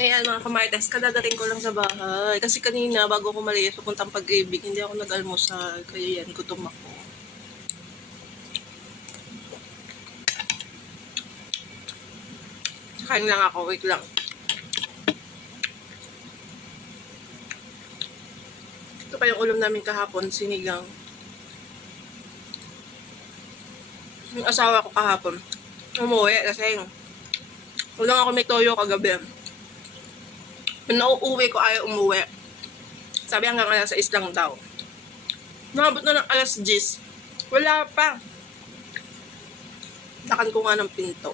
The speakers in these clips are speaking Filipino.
Ayan mga kamartes, kadadating ko lang sa bahay. Kasi kanina, bago ko malis, pupuntang Pag-ibig, hindi ako nag-almusal. Kaya yan, gutom ako. Kain lang ako, wait lang. Ito pa yung ulam namin kahapon, sinigang. Yung asawa ko kahapon, umuwi kasi ulang ako may toyo kagabi. Nung nauuwi ko ayaw umuwi. Sabi hanggang alas 6 lang daw. Nakabot na ng alas 10. Wala pa. Takan ko nga ng pinto.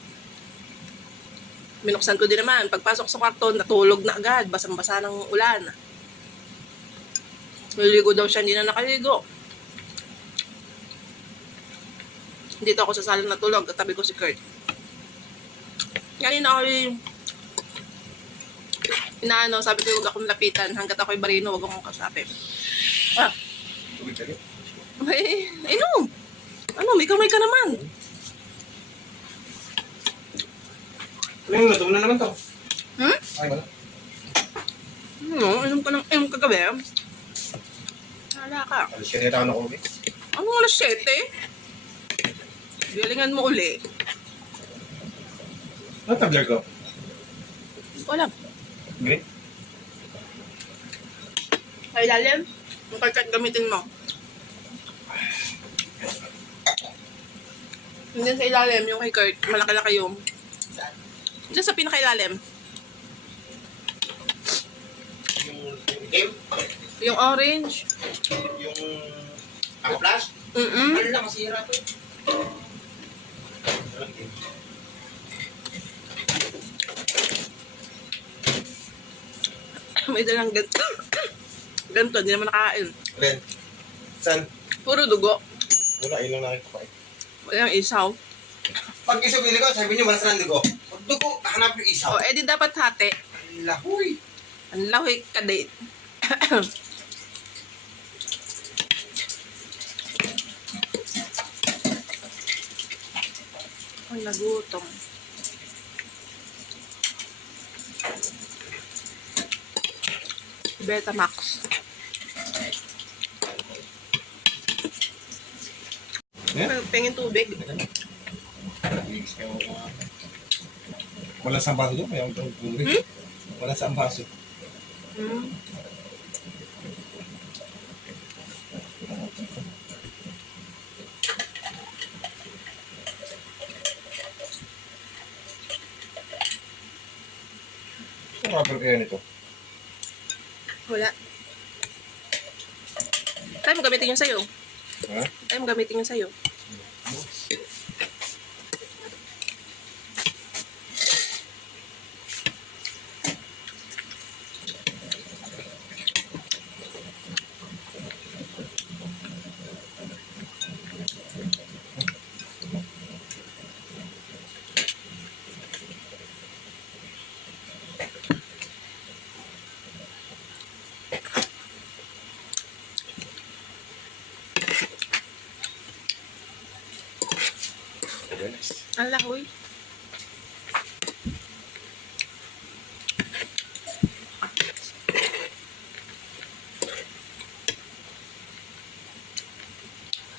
Binuksan ko din naman. Pagpasok sa kwarto, natulog na agad. Basang-basa ng ulan. Naligo daw siya, hindi na nakaligo. Dito ako sa sala natulog. Katabi ko si Kurt. Kanina ako inaano, sabi ko huwag akong lapitan. Hanggat ako'y barino, huwag akong kasapin. Ah. Ay, inom. Ano, may kamay ka naman. Ano, natuwa na naman to. Hmm? Ay, wala. Ano, inom kagabi. Hala ka. Alis ka nita ako na kubi. Ano alas 7? Galingan mo uli. Ano tabler ko? Wala. Green? Sa ilalim, yung karkat gamitin mo. Hindi sa ilalim, yung kay Kurt, malaki-laki yung. Diyan sa pinakailalim. Yung itim? Yung orange. Yung Aquaplast? Mm-mm. Ano lang, masira to. May dalang ganito. Ganito, hindi naman nakain. Ben, saan? Puro dugo. Wala, yun lang nakikapain. Walang isaw. Pag isaw bili ko, sabi niyo, wala sa dugo. Pag dugo, hanap yung isaw. O, edi dapat hati. Lahoy. Ang lahoy ka din. Ay, nagutom. Betamax. Yeah? Pengin tubig. Wala sa baso doon, kaya ang tubig. Wala sa baso. Hmm. Ano kapag kaya nito? Wala. Tayo mo gamitin yung sayo. Ha? Tayo mo gamitin yung sayo. Ang lahoy.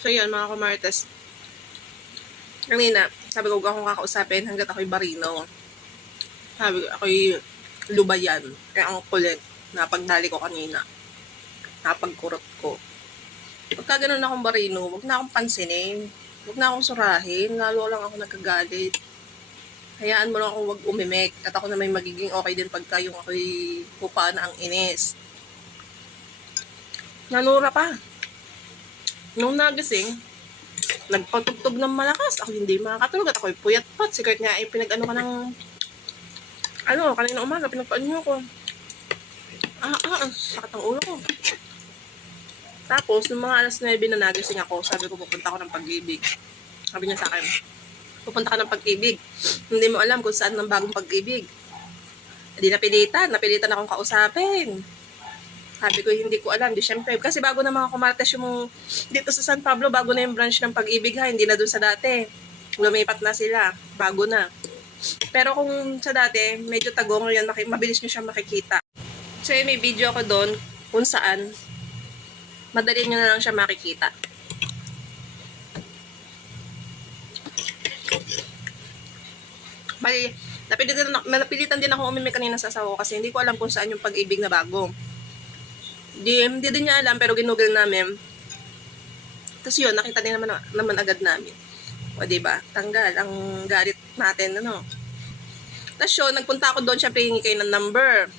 So yun mga kamartes. Kanina, sabi ko huwag akong kakausapin hanggat ako'y barino. Sabi ko ako'y lubayan. Kaya ang kulit na pagdali ko kanina. Napagkurot ko. Pagka ganun akong barino, huwag na akong pansinin. Huwag na akong surahin. Lalo lang ako nagkagalit. Hayaan mo lang akong huwag umimik. At ako na may magiging okay din pagka yung ako'y pupa na ang inis. Nanura pa. Nung nagising, nagpatugtog ng malakas. Ako hindi makakatulog at ako'y puyat pat. Si Kurt nga ay pinag-ano ka ng kanina umaga, pinagpaano niyo ko. Sakit ang ulo ko. Tapos, nung mga alas 9 na nagising ako, sabi ko pupunta ako ng Pag-ibig. Sabi niya sa akin, pupunta ka ng Pag-ibig. Hindi mo alam kung saan ng bagong Pag-ibig. Hindi napilitan akong kausapin. Sabi ko, hindi ko alam. Di syempre, kasi bago na mga kumartes yung dito sa San Pablo, bago na yung branch ng Pag-ibig ha, hindi na dun sa dati. Lumipat na sila, bago na. Pero kung sa dati, medyo tago, ngayon mabilis nyo siya makikita. So yun, may video ako doon kung saan madali nyo na lang siya makikita. Bali, napilitan din ako umimi kanina sa asawa ko kasi hindi ko alam kung saan yung Pag-ibig na bago. Hindi din niya alam pero ginugol namin. Tapos yun, nakita din naman agad namin. O diba, tanggal ang galit natin, ano. Tapos yun, nagpunta ako doon, syempre hingi kayo ng number.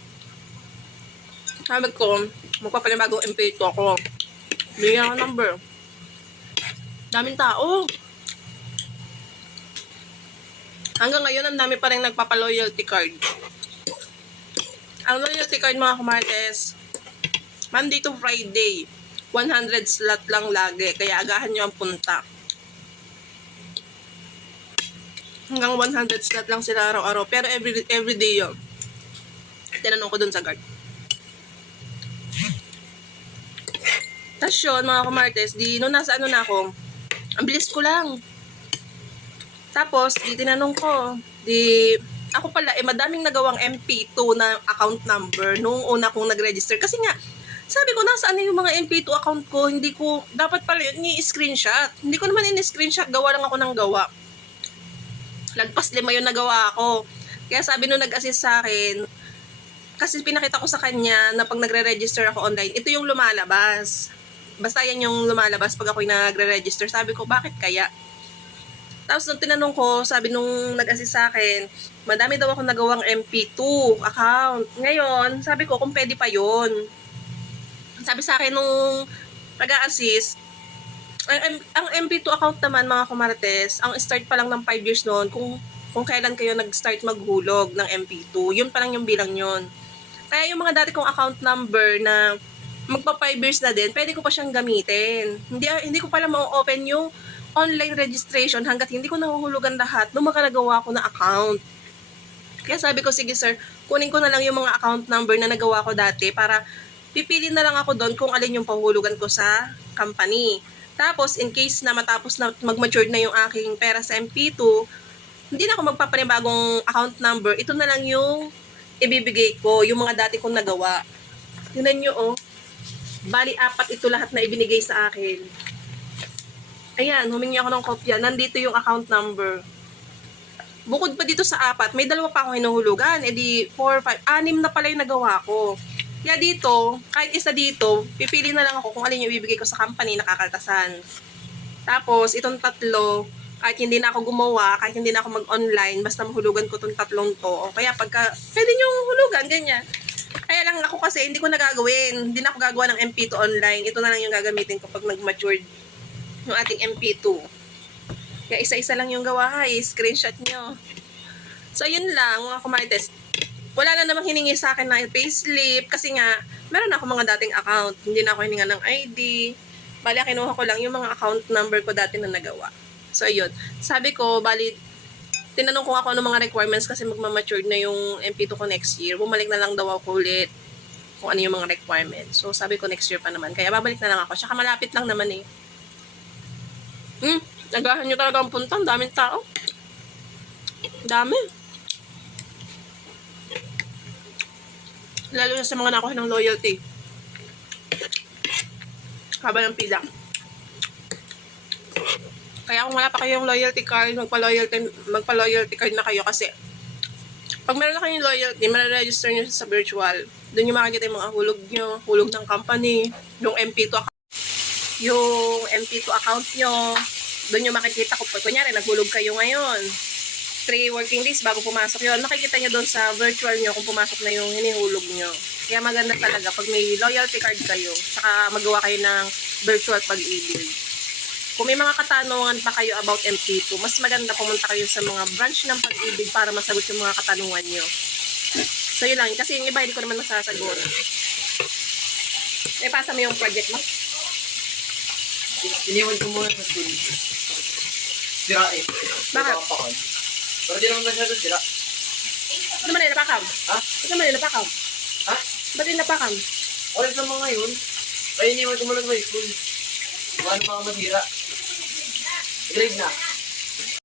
Sabi ko, magpapanibagong MP2 ako. Bigyan ako ng number. Daming tao. Hanggang ngayon, ang dami pa rin nagpapa-loyalty card. Ang loyalty card, mga kumartes, Monday to Friday, 100 slot lang lagi. Kaya agahan nyo ang punta. Hanggang 100 slot lang sila araw-araw. Pero everyday yun. Tinanong ko dun sa guard. Tapos yun, mga kumartes, nung nasa ano na ako, ang bilis ko lang. Tapos, tinanong ko, ako pala, madaming nagawang MP2 na account number nung una kong nag-register. Kasi nga, sabi ko, nasaan na yung mga MP2 account ko? Hindi ko, dapat pala yun, i-screenshot. Hindi ko naman in-screenshot, gawa lang ako ng gawa. Lagpas 5 yun nagawa ako. Kaya sabi nung nag-assist sa akin, kasi pinakita ko sa kanya na pag nagre-register ako online, ito yung lumalabas. Basta yan yung lumalabas pag ako'y nagre-register. Sabi ko, bakit kaya? Tapos nung tinanong ko, sabi nung nag-assist sa akin, madami daw ako nagawang MP2 account. Ngayon, sabi ko kung pwede pa yun. Sabi sa akin nung nag-assist, ang MP2 account naman, mga kumarates, ang start pa lang ng 5 years noon, kung kailan kayo nag-start maghulog ng MP2, yun pa lang yung bilang yun. Kaya yung mga dati kong account number na magpa 5 years na din, pwede ko pa siyang gamitin. Hindi ko pala ma-open yung online registration hanggat hindi ko nahuhulugan lahat nung makalagawa ko na account. Kaya sabi ko, sige sir, kunin ko na lang yung mga account number na nagawa ko dati para pipili na lang ako doon kung alin yung pahulugan ko sa company. Tapos, in case na matapos na mag-mature na yung aking pera sa MP2, hindi na ako magpapanibagong account number. Ito na lang yung ibibigay ko, yung mga dati kong nagawa. Tingnan nyo, oh. Bali, 4 ito lahat na ibinigay sa akin. Ayan, humingi ako ng kopya. Nandito yung account number. Bukod pa dito sa 4, may 2 pa akong hinuhulugan. E di 4, 5, 6 na pala yung nagawa ko. Kaya dito, kahit isa dito, pipili na lang ako kung alin yung ibibigay ko sa company na kakaltasan. Tapos, itong 3, kahit hindi na ako gumawa, kahit hindi na ako mag-online, basta mahulugan ko itong 3 to. O kaya pagka, pwede nyo hulugan, ganyan. Kaya lang ako kasi, hindi ko nagagawin. Hindi na ako gagawa ng MP2 online. Ito na lang yung gagamitin ko pag nag-matured yung ating MP2. Kaya isa-isa lang yung gawa, screenshot nyo. So, yun lang, mga kumarites. Wala na namang hiningi sa akin na payslip kasi nga, meron ako mga dating account. Hindi na ako hininga ng ID. Bali, kinuha ko lang yung mga account number ko dati na nagawa. So, yun. Sabi ko, bali, tinanong ko ako ano mga requirements kasi magmamature na yung MP2 ko next year. Bumalik na lang daw ako ulit kung ano yung mga requirements. So, sabi ko next year pa naman. Kaya babalik na lang ako. Tsaka malapit lang naman eh. Nagahan nyo talaga ang punta. Ang daming tao. Dami. Lalo na sa mga nakuha ng loyalty. Haba ng pila. Kaya kung wala pa kayong loyalty card, magpa-loyalty card na kayo kasi pag meron na kayong loyalty, mara-register nyo sa virtual. Doon yung makikita yung mga hulog nyo, hulog ng company, yung MP2 account nyo. Doon yung makikita ko, kunyari, naghulog kayo ngayon. 3 working days bago pumasok yun. Makikita nyo doon sa virtual nyo kung pumasok na yung hinihulog nyo. Kaya maganda talaga pag may loyalty card kayo, saka magawa kayo ng virtual Pag-ibig. Kung may mga katanungan pa kayo about MP2, mas maganda pumunta kayo sa mga branch ng Pag-ibig para masagot yung mga katanungan nyo. So yun lang, kasi yung iba hindi ko naman masasagot. Pasa mo yung project mo? Iniwan ko muna sa school. Sira eh. Bakit? Pero di naman masyado sira. Ba't naman nilapakam? Ha? Ba't naman nilapakam? Ha? Ba't nilapakam? Oras na mga yun. Ay, iniwan ko muna sa school. Paano pa masira? Grade na.